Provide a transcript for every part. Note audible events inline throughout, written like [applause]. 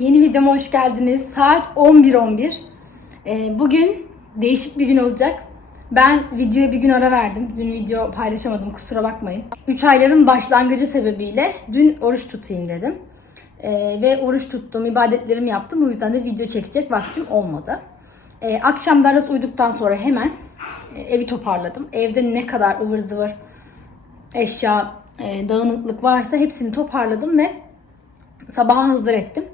Yeni videoma hoş geldiniz. Saat 11.11. Ee, bugün değişik bir gün olacak. Ben videoya bir gün ara verdim. Dün video paylaşamadım kusura bakmayın. 3 ayların başlangıcı sebebiyle dün oruç tutayım dedim. Ee, ve oruç tuttum, ibadetlerimi yaptım. O yüzden de video çekecek vaktim olmadı. Ee, akşam da arası uyuduktan sonra hemen e, evi toparladım. Evde ne kadar ıvır zıvır eşya, e, dağınıklık varsa hepsini toparladım ve sabaha hazır ettim.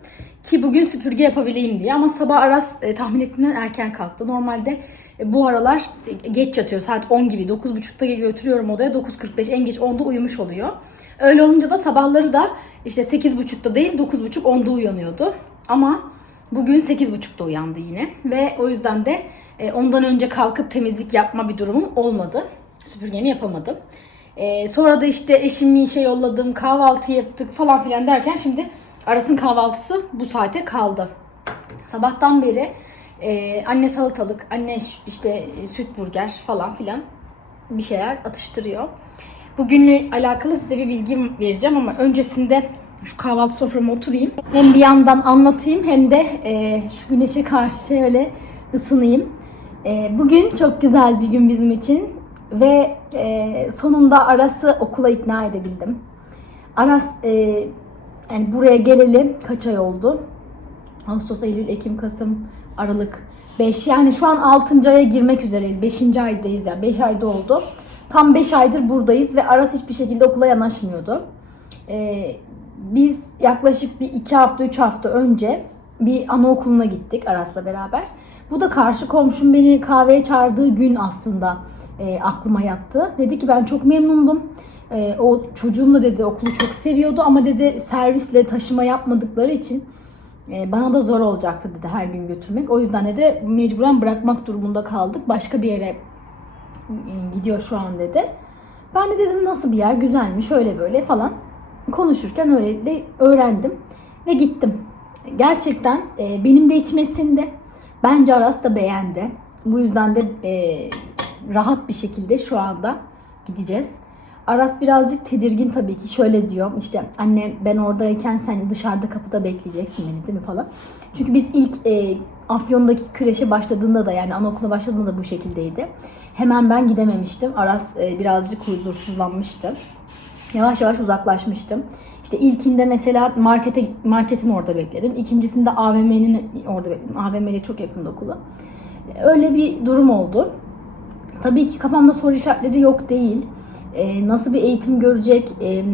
Ki bugün süpürge yapabileyim diye. Ama sabah Aras e, tahmin ettiğimden erken kalktı. Normalde e, bu aralar e, geç yatıyor. Saat 10 gibi. 9.30'da götürüyorum odaya. 9.45 en geç 10'da uyumuş oluyor. Öyle olunca da sabahları da işte 8.30'da değil 9.30 10'da uyanıyordu. Ama bugün 8.30'da uyandı yine. Ve o yüzden de e, ondan önce kalkıp temizlik yapma bir durumum olmadı. Süpürgemi yapamadım. E, sonra da işte eşimi işe yolladım, kahvaltı yaptık falan filan derken şimdi Aras'ın kahvaltısı bu saate kaldı. Sabahtan beri e, anne salatalık, anne işte e, süt burger falan filan bir şeyler atıştırıyor. Bugünle alakalı size bir bilgi vereceğim ama öncesinde şu kahvaltı soframa oturayım. Hem bir yandan anlatayım hem de e, şu güneşe karşı şöyle ısınayım. E, bugün çok güzel bir gün bizim için ve e, sonunda Aras'ı okula ikna edebildim. Aras e, yani buraya geleli kaç ay oldu? Ağustos, Eylül, Ekim, Kasım, Aralık 5 yani şu an 6. aya girmek üzereyiz. 5. aydayız ya. 5 ayda oldu. Tam 5 aydır buradayız ve Aras hiçbir şekilde okula yanaşmıyordu. Ee, biz yaklaşık bir 2 hafta 3 hafta önce bir anaokuluna gittik Aras'la beraber. Bu da karşı komşum beni kahveye çağırdığı gün aslında e, aklıma yattı. Dedi ki ben çok memnundum. E, o çocuğum da dedi okulu çok seviyordu ama dedi servisle taşıma yapmadıkları için e, bana da zor olacaktı dedi her gün götürmek. O yüzden de mecburen bırakmak durumunda kaldık. Başka bir yere e, gidiyor şu an dedi. Ben de dedim nasıl bir yer güzelmiş öyle böyle falan. Konuşurken öyle de öğrendim ve gittim. Gerçekten e, benim de içmesinde bence Aras da beğendi. Bu yüzden de e, rahat bir şekilde şu anda gideceğiz. Aras birazcık tedirgin tabii ki. Şöyle diyor işte anne ben oradayken sen dışarıda kapıda bekleyeceksin beni değil mi falan. Çünkü biz ilk e, Afyon'daki kreşe başladığında da yani anaokuluna başladığında da bu şekildeydi. Hemen ben gidememiştim. Aras e, birazcık huzursuzlanmıştı. Yavaş yavaş uzaklaşmıştım. İşte ilkinde mesela markete marketin orada bekledim. İkincisinde AVM'nin orada bekledim. AVM'ye çok yakında okulu. Öyle bir durum oldu. Tabii ki kafamda soru işaretleri yok değil. Ee, nasıl bir eğitim görecek? Ee,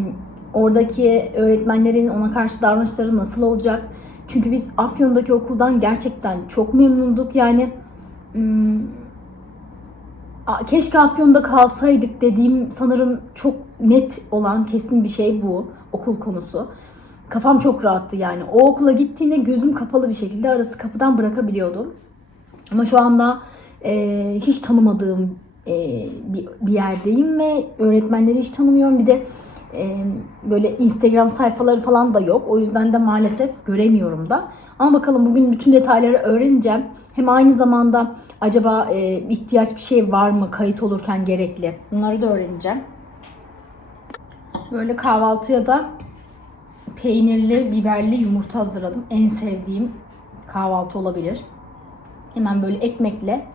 oradaki öğretmenlerin ona karşı davranışları nasıl olacak? Çünkü biz Afyon'daki okuldan gerçekten çok memnunduk. Yani hmm, keşke Afyon'da kalsaydık dediğim sanırım çok net olan kesin bir şey bu okul konusu. Kafam çok rahattı yani. O okula gittiğinde gözüm kapalı bir şekilde arası kapıdan bırakabiliyordum. Ama şu anda e, hiç tanımadığım e, bir, bir yerdeyim ve öğretmenleri hiç tanımıyorum. Bir de e, böyle Instagram sayfaları falan da yok. O yüzden de maalesef göremiyorum da. Ama bakalım bugün bütün detayları öğreneceğim. Hem aynı zamanda acaba e, ihtiyaç bir şey var mı kayıt olurken gerekli. Bunları da öğreneceğim. Böyle kahvaltıya da peynirli, biberli yumurta hazırladım. En sevdiğim kahvaltı olabilir. Hemen böyle ekmekle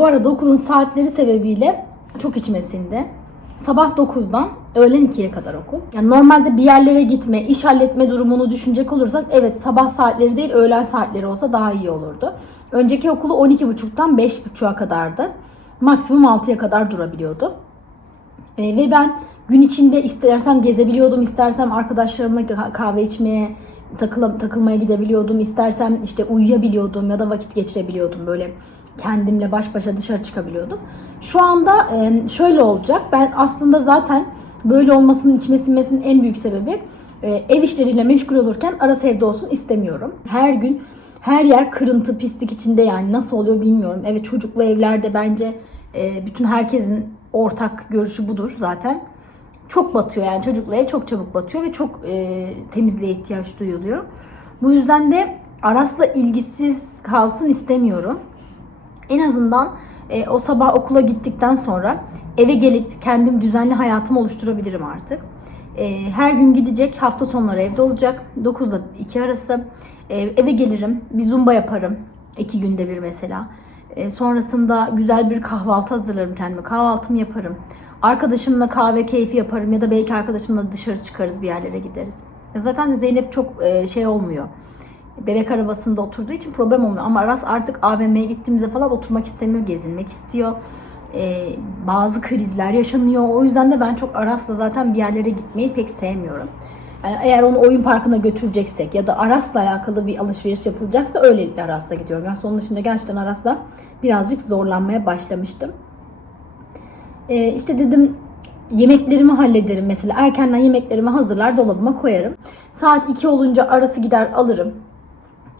Bu arada okulun saatleri sebebiyle çok içmesinde. Sabah 9'dan öğlen 2'ye kadar okul. Yani normalde bir yerlere gitme, iş halletme durumunu düşünecek olursak evet sabah saatleri değil öğlen saatleri olsa daha iyi olurdu. Önceki okulu 12.30'dan 5.30'a kadardı. Maksimum 6'ya kadar durabiliyordu. E, ve ben gün içinde istersem gezebiliyordum, istersem arkadaşlarımla ka- kahve içmeye, takıla, takılmaya gidebiliyordum, istersem işte uyuyabiliyordum ya da vakit geçirebiliyordum böyle kendimle baş başa dışarı çıkabiliyordum. Şu anda şöyle olacak. Ben aslında zaten Böyle olmasının içime sinmesinin en büyük sebebi e, ev işleriyle meşgul olurken Aras evde olsun istemiyorum. Her gün her yer kırıntı, pislik içinde yani nasıl oluyor bilmiyorum. Evet çocuklu evlerde bence e, bütün herkesin ortak görüşü budur zaten. Çok batıyor yani çocuklu ev çok çabuk batıyor ve çok e, temizliğe ihtiyaç duyuluyor. Bu yüzden de Aras'la ilgisiz kalsın istemiyorum. En azından e, o sabah okula gittikten sonra eve gelip kendim düzenli hayatımı oluşturabilirim artık. E, her gün gidecek, hafta sonları evde olacak. 9 ile 2 arası. E, eve gelirim, bir zumba yaparım. iki günde bir mesela. E, sonrasında güzel bir kahvaltı hazırlarım kendime. Kahvaltımı yaparım. Arkadaşımla kahve keyfi yaparım ya da belki arkadaşımla dışarı çıkarız bir yerlere gideriz. Zaten Zeynep çok e, şey olmuyor bebek arabasında oturduğu için problem olmuyor. Ama Aras artık AVM'ye gittiğimizde falan oturmak istemiyor, gezinmek istiyor. Ee, bazı krizler yaşanıyor. O yüzden de ben çok Aras'la zaten bir yerlere gitmeyi pek sevmiyorum. Yani eğer onu oyun parkına götüreceksek ya da Aras'la alakalı bir alışveriş yapılacaksa öyle Aras'la gidiyorum. Yoksa onun dışında gerçekten Aras'la birazcık zorlanmaya başlamıştım. Ee, işte dedim yemeklerimi hallederim mesela. Erkenden yemeklerimi hazırlar dolabıma koyarım. Saat 2 olunca arası gider alırım.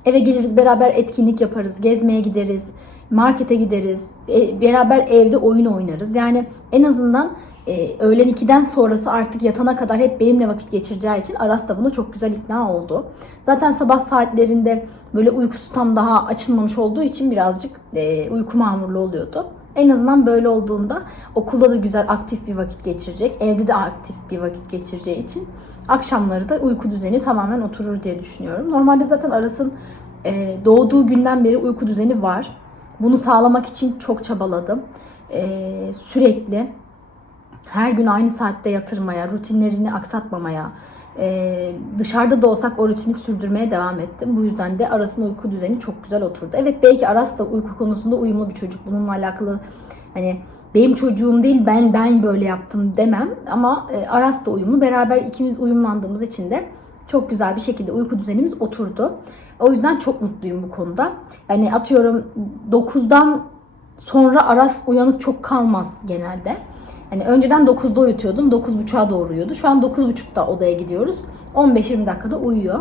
Eve geliriz beraber etkinlik yaparız, gezmeye gideriz, markete gideriz, e, beraber evde oyun oynarız. Yani en azından e, öğlen 2'den sonrası artık yatana kadar hep benimle vakit geçireceği için Aras da buna çok güzel ikna oldu. Zaten sabah saatlerinde böyle uykusu tam daha açılmamış olduğu için birazcık e, uyku mamurlu oluyordu. En azından böyle olduğunda okulda da güzel aktif bir vakit geçirecek, evde de aktif bir vakit geçireceği için akşamları da uyku düzeni tamamen oturur diye düşünüyorum. Normalde zaten Aras'ın e, doğduğu günden beri uyku düzeni var. Bunu sağlamak için çok çabaladım. E, sürekli her gün aynı saatte yatırmaya, rutinlerini aksatmamaya, e, dışarıda da olsak o rutini sürdürmeye devam ettim. Bu yüzden de Aras'ın uyku düzeni çok güzel oturdu. Evet belki Aras da uyku konusunda uyumlu bir çocuk. Bununla alakalı hani benim çocuğum değil ben ben böyle yaptım demem ama e, Aras da uyumlu. Beraber ikimiz uyumlandığımız için de çok güzel bir şekilde uyku düzenimiz oturdu. O yüzden çok mutluyum bu konuda. Yani atıyorum 9'dan sonra Aras uyanık çok kalmaz genelde. Hani önceden 9'da uyutuyordum. 9.30'a doğru uyuyordu. Şu an 9.30'da odaya gidiyoruz. 15-20 dakikada uyuyor.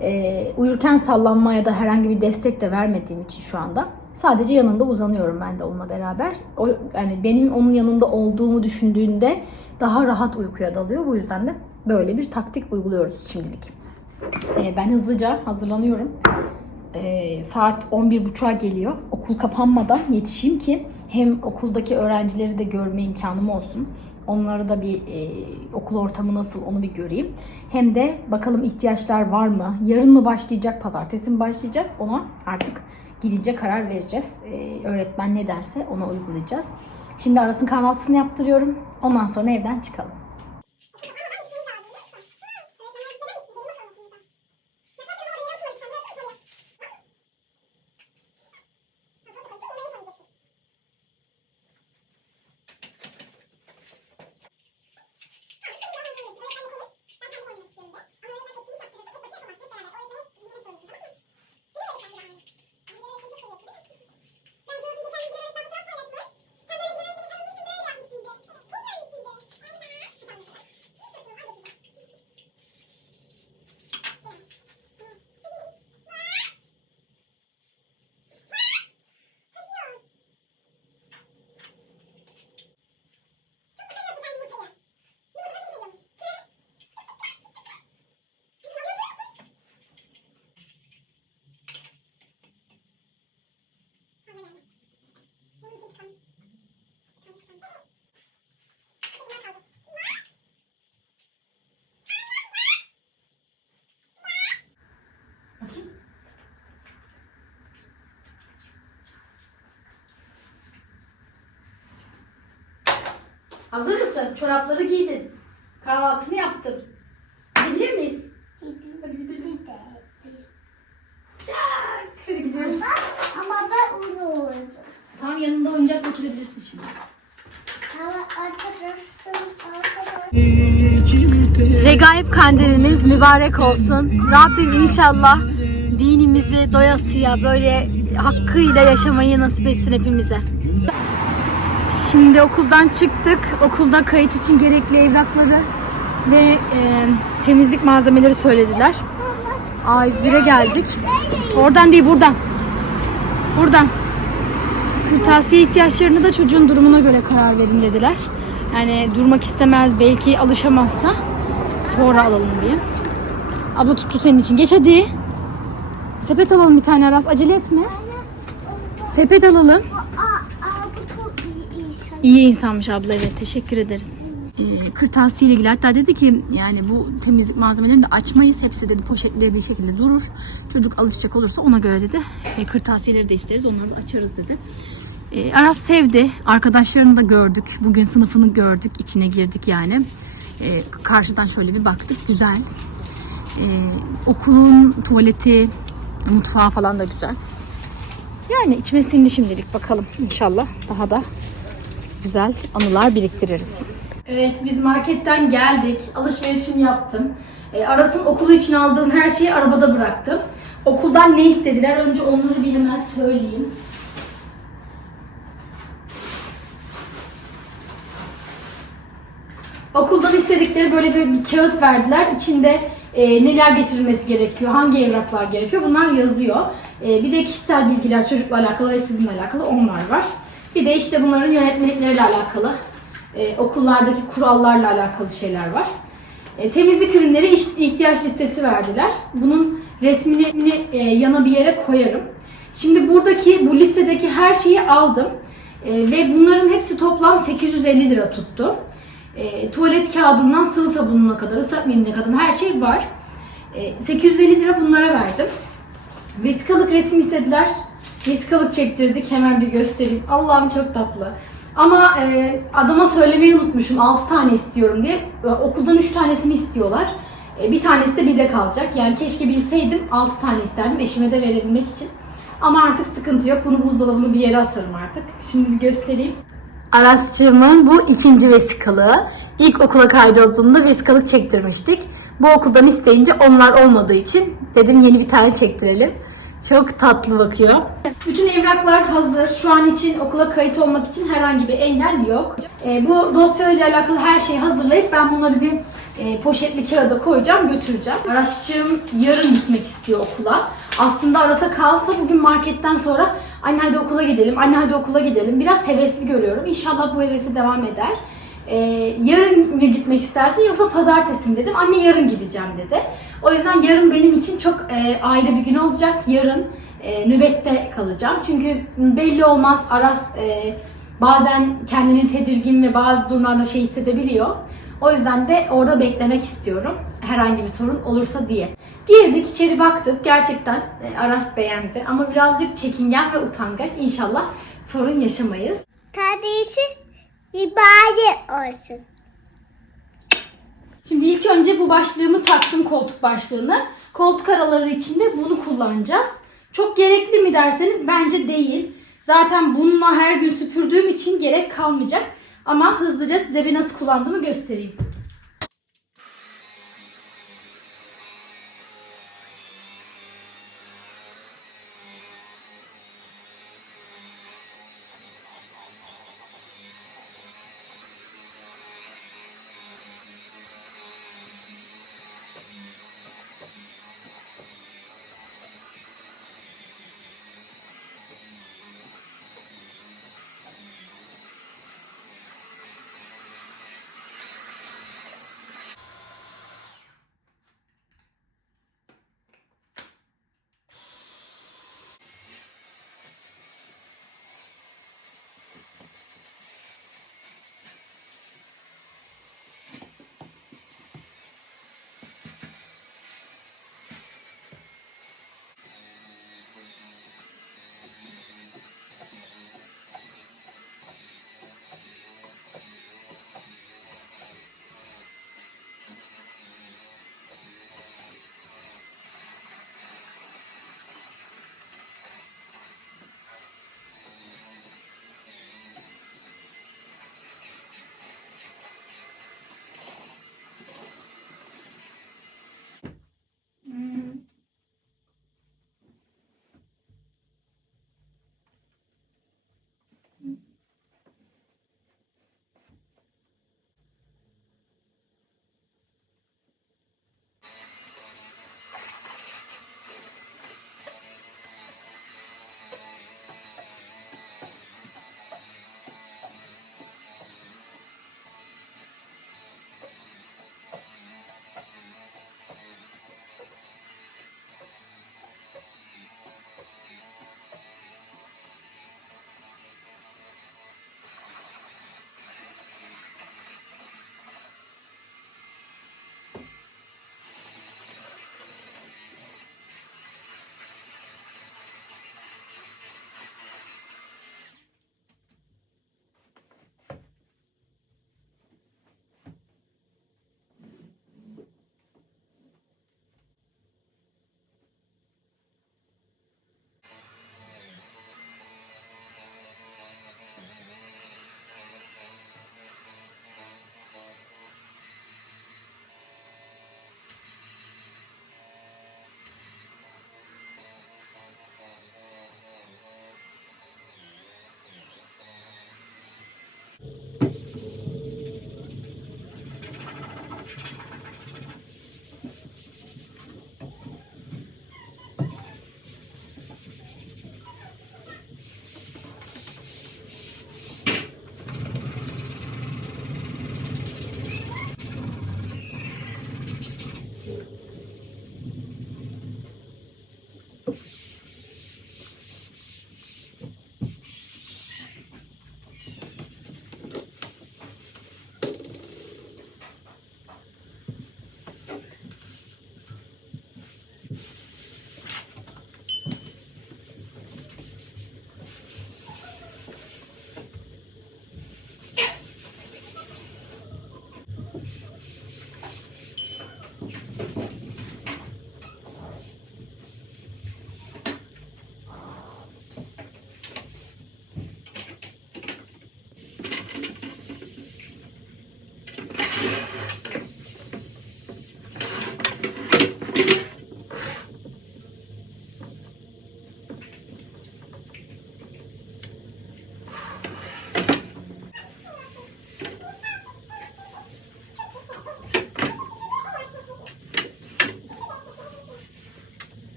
Ee, uyurken sallanmaya da herhangi bir destek de vermediğim için şu anda sadece yanında uzanıyorum ben de onunla beraber. O, yani benim onun yanında olduğumu düşündüğünde daha rahat uykuya dalıyor. Bu yüzden de böyle bir taktik uyguluyoruz şimdilik. Ee, ben hızlıca hazırlanıyorum. Ee, saat 11.30'a geliyor. Okul kapanmadan yetişeyim ki hem okuldaki öğrencileri de görme imkanım olsun. Onlara da bir e, okul ortamı nasıl onu bir göreyim. Hem de bakalım ihtiyaçlar var mı? Yarın mı başlayacak, pazartesi mi başlayacak? Ona artık gidince karar vereceğiz. Ee, öğretmen ne derse ona uygulayacağız. Şimdi Aras'ın kahvaltısını yaptırıyorum. Ondan sonra evden çıkalım. Hazır mısın? Çorapları giydin. Kahvaltını yaptın. Gidebilir miyiz? Çak! Hadi gidiyoruz. Ama ben uyuyorum. Tam yanında oyuncak götürebilirsin şimdi. Regaib kandiliniz mübarek olsun. Rabbim inşallah dinimizi doyasıya böyle hakkıyla yaşamayı nasip etsin hepimize. Şimdi okuldan çıktık. Okulda kayıt için gerekli evrakları ve e, temizlik malzemeleri söylediler. A101'e geldik. Oradan değil buradan. Buradan. Kırtasiye ihtiyaçlarını da çocuğun durumuna göre karar verin dediler. Yani durmak istemez, belki alışamazsa sonra alalım diye. Abla tuttu senin için. Geç hadi. Sepet alalım bir tane Aras. Acele etme. Sepet alalım. Aa, aa bu çok iyi insan. İyi insanmış abla evet teşekkür ederiz. Ee, kırtasiye ile ilgili hatta dedi ki yani bu temizlik malzemelerini de açmayız. Hepsi dedi poşetlediği şekilde durur. Çocuk alışacak olursa ona göre dedi. E, kırtasiyeleri de isteriz onları da açarız dedi. E, Aras sevdi. Arkadaşlarını da gördük. Bugün sınıfını gördük. içine girdik yani. E, karşıdan şöyle bir baktık. Güzel. E, okulun tuvaleti, mutfağı falan da güzel. Yani içime sindi şimdilik bakalım inşallah. Daha da güzel anılar biriktiririz. Evet biz marketten geldik. Alışverişimi yaptım. E, Aras'ın okulu için aldığım her şeyi arabada bıraktım. Okuldan ne istediler? Önce onları bir hemen söyleyeyim. Okuldan istedikleri böyle bir, bir kağıt verdiler. İçinde e, neler getirilmesi gerekiyor, hangi evraklar gerekiyor bunlar yazıyor. E, bir de kişisel bilgiler çocukla alakalı ve sizinle alakalı onlar var. Bir de işte bunların yönetmelikleriyle alakalı, e, okullardaki kurallarla alakalı şeyler var. E, temizlik ürünleri ihtiyaç listesi verdiler. Bunun resmini e, yana bir yere koyarım. Şimdi buradaki bu listedeki her şeyi aldım. E, ve bunların hepsi toplam 850 lira tuttu. E, tuvalet kağıdından sıvı sabununa kadar, ıslak mendiline kadar her şey var. E, 850 lira bunlara verdim. Vesikalık resim istediler. Vesikalık çektirdik. Hemen bir göstereyim. Allah'ım çok tatlı. Ama e, adama söylemeyi unutmuşum. 6 tane istiyorum diye. E, okuldan 3 tanesini istiyorlar. E, bir tanesi de bize kalacak. Yani keşke bilseydim 6 tane isterdim. Eşime de verebilmek için. Ama artık sıkıntı yok. Bunu buzdolabına bir yere asarım artık. Şimdi bir göstereyim. Arasçığımın bu ikinci vesikalığı. İlk okula kaydolduğunda vesikalık çektirmiştik. Bu okuldan isteyince onlar olmadığı için dedim yeni bir tane çektirelim. Çok tatlı bakıyor. Bütün evraklar hazır. Şu an için okula kayıt olmak için herhangi bir engel yok. Ee, bu dosyalarla alakalı her şeyi hazırlayıp ben bunları bir e, poşetli kağıda koyacağım, götüreceğim. Arasçığım yarın gitmek istiyor okula. Aslında Aras'a kalsa bugün marketten sonra anne hadi okula gidelim, anne hadi okula gidelim. Biraz hevesli görüyorum. İnşallah bu hevesi devam eder. Ee, yarın mı gitmek istersin yoksa pazartesi mi dedim. Anne yarın gideceğim dedi. O yüzden yarın benim için çok e, ayrı bir gün olacak. Yarın e, nöbette kalacağım. Çünkü belli olmaz Aras e, bazen kendini tedirgin ve bazı durumlarda şey hissedebiliyor. O yüzden de orada beklemek istiyorum. Herhangi bir sorun olursa diye. Girdik içeri baktık. Gerçekten e, Aras beğendi. Ama birazcık çekingen ve utangaç. İnşallah sorun yaşamayız. Kardeşi ibadet olsun. Şimdi ilk önce bu başlığımı taktım koltuk başlığını. Koltuk araları için de bunu kullanacağız. Çok gerekli mi derseniz bence değil. Zaten bununla her gün süpürdüğüm için gerek kalmayacak. Ama hızlıca size bir nasıl kullandığımı göstereyim.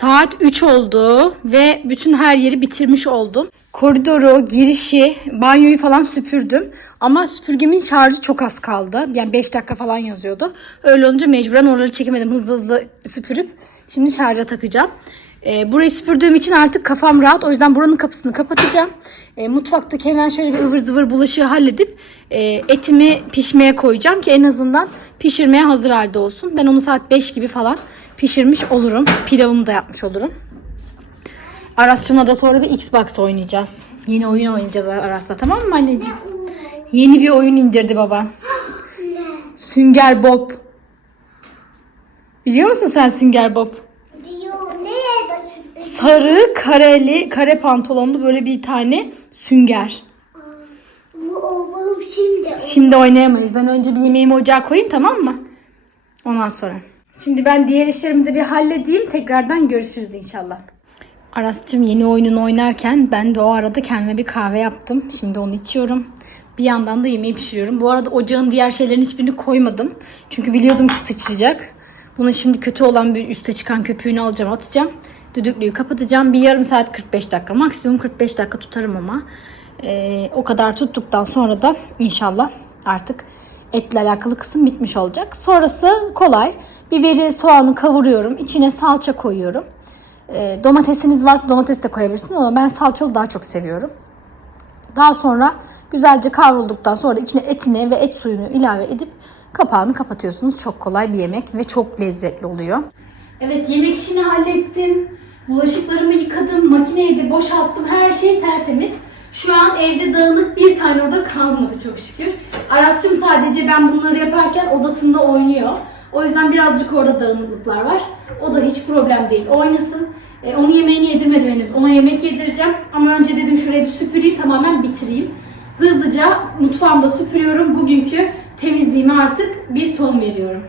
Saat 3 oldu ve bütün her yeri bitirmiş oldum. Koridoru, girişi, banyoyu falan süpürdüm. Ama süpürgemin şarjı çok az kaldı. Yani 5 dakika falan yazıyordu. Öyle olunca mecburen oraları çekemedim. Hızlı hızlı süpürüp şimdi şarja takacağım. Ee, burayı süpürdüğüm için artık kafam rahat. O yüzden buranın kapısını kapatacağım. Ee, mutfaktaki hemen şöyle bir ıvır zıvır bulaşığı halledip e, etimi pişmeye koyacağım ki en azından pişirmeye hazır halde olsun. Ben onu saat 5 gibi falan pişirmiş olurum. Pilavımı da yapmış olurum. Aras'cığımla da sonra bir Xbox oynayacağız. Yeni oyun oynayacağız Aras'la tamam mı anneciğim? Yeni bir oyun indirdi baban. Sünger Bob. Biliyor musun sen Sünger Bob? Sarı kareli kare pantolonlu böyle bir tane sünger. Şimdi. Şimdi oynayamayız. Ben önce bir yemeğimi ocağa koyayım tamam mı? Ondan sonra. Şimdi ben diğer işlerimi de bir halledeyim. Tekrardan görüşürüz inşallah. Aras'cığım yeni oyununu oynarken ben de o arada kendime bir kahve yaptım. Şimdi onu içiyorum. Bir yandan da yemeği pişiriyorum. Bu arada ocağın diğer şeylerin hiçbirini koymadım. Çünkü biliyordum ki sıçrayacak. Bunun şimdi kötü olan bir üste çıkan köpüğünü alacağım atacağım. Düdüklüyü kapatacağım. Bir yarım saat 45 dakika. Maksimum 45 dakika tutarım ama. Ee, o kadar tuttuktan sonra da inşallah artık etle alakalı kısım bitmiş olacak. Sonrası kolay. Biberi, soğanı kavuruyorum. İçine salça koyuyorum. Ee, domatesiniz varsa domates de koyabilirsiniz ama ben salçalı daha çok seviyorum. Daha sonra güzelce kavrulduktan sonra içine etini ve et suyunu ilave edip kapağını kapatıyorsunuz. Çok kolay bir yemek ve çok lezzetli oluyor. Evet yemek işini hallettim. Bulaşıklarımı yıkadım, makineyi de boşalttım. Her şey tertemiz. Şu an evde dağınık bir tane oda kalmadı çok şükür. Aras'cığım sadece ben bunları yaparken odasında oynuyor. O yüzden birazcık orada dağınıklıklar var. O da hiç problem değil. Oynasın. E, onu yemeğini yedirmedim henüz. Ona yemek yedireceğim. Ama önce dedim şurayı bir süpüreyim tamamen bitireyim. Hızlıca mutfağımda süpürüyorum. Bugünkü temizliğime artık bir son veriyorum.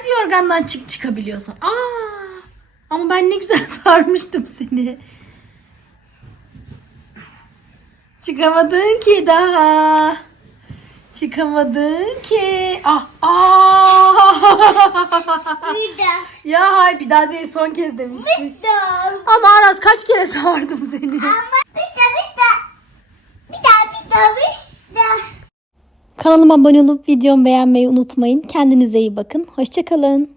Hadi yorgandan çık çıkabiliyorsun. Aa! Ama ben ne güzel [laughs] sarmıştım seni. Çıkamadın ki daha. Çıkamadın ki. Ah! Ah! Bir de. ya hayır bir daha değil son kez demiştim. Bir. Ama Aras kaç kere sardım seni. Ama bir de bir de. Bir de bir de bir de. Kanalıma abone olup videomu beğenmeyi unutmayın. Kendinize iyi bakın. Hoşçakalın.